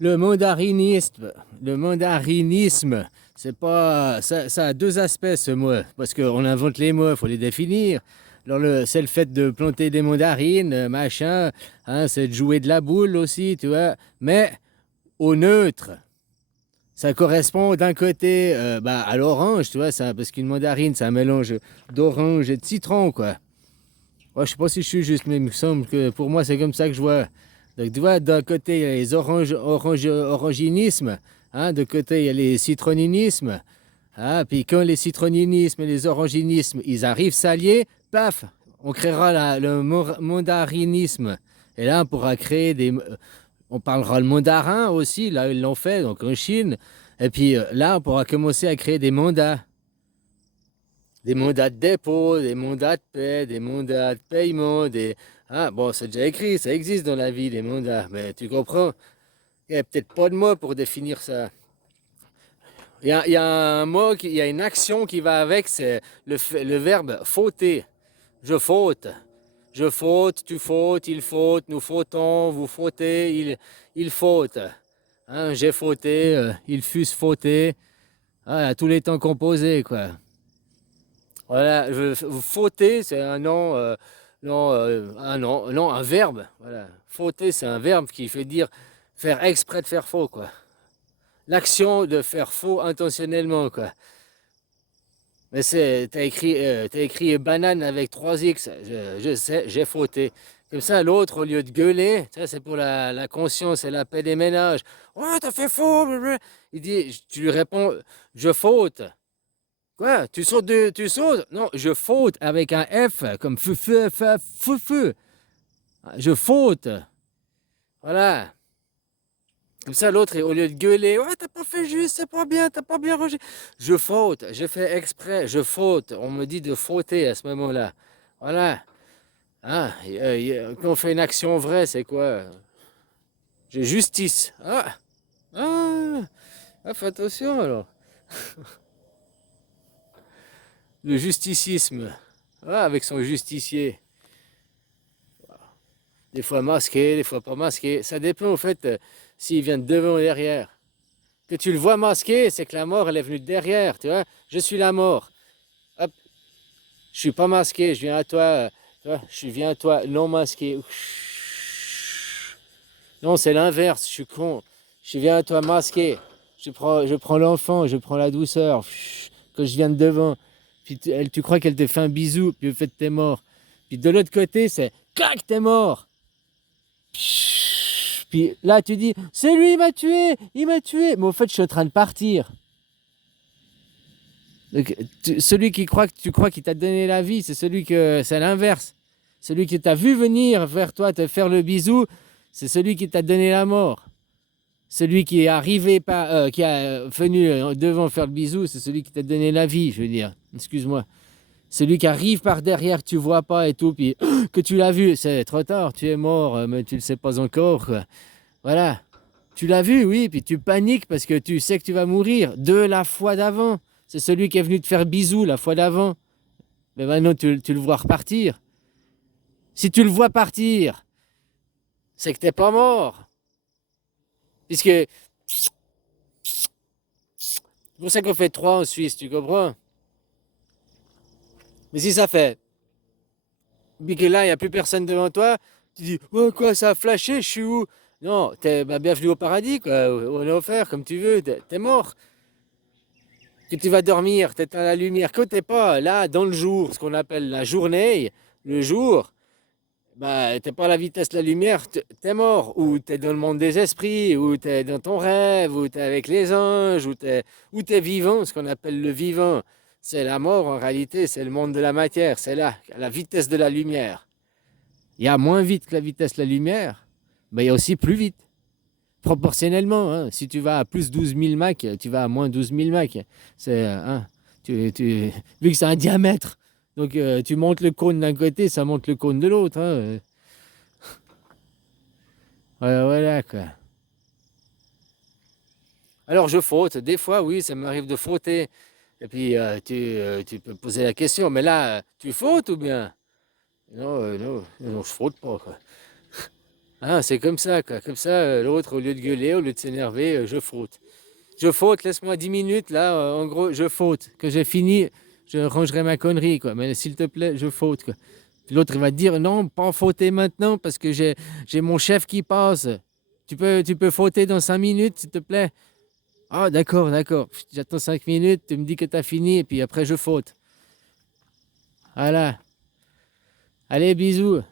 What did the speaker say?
le mandarinisme, c'est pas, ça a deux aspects ce mot, parce qu'on invente les mots, il faut les définir. Alors c'est le fait de planter des mandarines, machin, hein, c'est de jouer de la boule aussi, tu vois. Mais au neutre, ça correspond d'un côté à l'orange, tu vois, ça, parce qu'une mandarine, c'est un mélange d'orange et de citron, quoi. Ouais, je sais pas si je suis juste, mais il me semble que pour moi, c'est comme ça que je vois. Donc, tu vois, d'un côté, il y a les oranginismes, hein, de côté, il y a les citroninismes. Hein, puis quand les citroninismes et les oranginismes, ils arrivent s'allier, paf, on créera le mandarinisme. Et là, on pourra créer des... On parlera le mandarin aussi, là, ils l'ont fait, donc en Chine. Et puis là, on pourra commencer à créer des mandats. Des mandats de dépôt, des mandats de paie, des mandats de paiement, des... Ah, bon, c'est déjà écrit, ça existe dans la vie, les mandats, mais tu comprends? Il n'y a peut-être pas de mot pour définir ça. Il y a un mot, il y a une action qui va avec, c'est le verbe fauter. Je faute. Je faute, tu fautes, il faute, nous fautons, vous fautez, il faute. Hein, j'ai fauté, ils fussent fautés. Ah, à tous les temps composés, quoi. Voilà, fauter, c'est un nom, un verbe. Voilà. Fauter, c'est un verbe qui fait dire faire exprès de faire faux, quoi. L'action de faire faux intentionnellement, quoi. Mais t'as écrit banane avec 3 X. Je sais, j'ai fauté. Comme ça, l'autre, au lieu de gueuler, ça c'est pour la conscience et la paix des ménages. Ouais, t'as fait faux. Blablabla. Il dit, tu lui réponds, je faute. Quoi? Tu sautes? Non, je faute avec un F, comme feu, feu, feu, feu, feu. Je faute. Voilà. Comme ça, l'autre, au lieu de gueuler, ouais, t'as pas fait juste, c'est pas bien, t'as pas bien rangé. Je faute, j'ai fait exprès, je faute. On me dit de fauter à ce moment-là. Voilà. Hein, quand on fait une action vraie, c'est quoi? J'ai justice. Ah, fais attention alors. Le justicisme. Ah, avec son justicier. Des fois masqué, des fois pas masqué. Ça dépend, en fait, s'il vient de devant ou derrière. Que tu le vois masqué, c'est que la mort, elle est venue de derrière, tu vois. Je suis la mort. Hop, je suis pas masqué, je viens à toi. Tu vois, je viens à toi non masqué. Non, c'est l'inverse, je suis con. Je viens à toi masqué. Je prends l'enfant, je prends la douceur. Que je viens de devant. Puis tu crois qu'elle te fait un bisou, puis au fait, t'es mort. Puis de l'autre côté, c'est clac, t'es mort. Puis là, tu dis, c'est lui, il m'a tué, il m'a tué. Mais au fait, je suis en train de partir. Donc, celui qui croit que tu crois qu'il t'a donné la vie, c'est celui que c'est l'inverse. Celui qui t'a vu venir vers toi te faire le bisou, c'est celui qui t'a donné la mort. Celui qui est arrivé qui a venu devant faire le bisou, c'est celui qui t'a donné la vie, je veux dire. Excuse-moi. Celui qui arrive par derrière, que tu vois pas et tout, puis que tu l'as vu, c'est trop tard, tu es mort, mais tu le sais pas encore, quoi. Voilà. Tu l'as vu, oui, puis tu paniques parce que tu sais que tu vas mourir de la fois d'avant. C'est celui qui est venu te faire bisou la fois d'avant. Mais maintenant, tu le vois repartir. Si tu le vois partir, c'est que t'es pas mort. Puisque c'est pour ça qu'on fait 3 en Suisse, tu comprends? Mais si ça fait, puis que là, il n'y a plus personne devant toi, tu dis, oh quoi, ça a flashé, je suis où? Non, t'es bienvenue au paradis, quoi, au enfer, comme tu veux, t'es mort. Que tu vas dormir, tu es dans la lumière, que tu n'es pas là dans le jour, ce qu'on appelle la journée, le jour, bah, tu n'es pas à la vitesse de la lumière, tu es mort, ou tu es dans le monde des esprits, ou tu es dans ton rêve, ou tu es avec les anges, ou tu es vivant, ce qu'on appelle le vivant. C'est la mort en réalité, c'est le monde de la matière, c'est là, à la vitesse de la lumière. Il y a moins vite que la vitesse de la lumière, mais il y a aussi plus vite. Proportionnellement, hein. Si tu vas à plus 12 000 Mach, tu vas à moins 12 000 Mach. C'est, hein, vu que c'est un diamètre, donc tu montes le cône d'un côté, ça monte le cône de l'autre. Hein. Voilà, voilà, quoi. Alors je faute, des fois oui, ça m'arrive de fauter. Et puis tu peux poser la question, mais là, tu fautes ou bien? Non, non, non, je faute pas, quoi. Ah, c'est comme ça, quoi. Comme ça, l'autre, au lieu de gueuler, au lieu de s'énerver, je faute. Je faute, laisse-moi 10 minutes, là, en gros, je faute. Que j'ai fini, je rangerai ma connerie, quoi. Mais s'il te plaît, je faute, quoi. Puis l'autre, il va te dire, non, pas en fauter maintenant, parce que j'ai mon chef qui passe. Tu peux fauter dans 5 minutes, s'il te plaît. Ah, d'accord, d'accord. J'attends 5 minutes, tu me dis que tu as fini, et puis après, je faute. Voilà. Allez, bisous.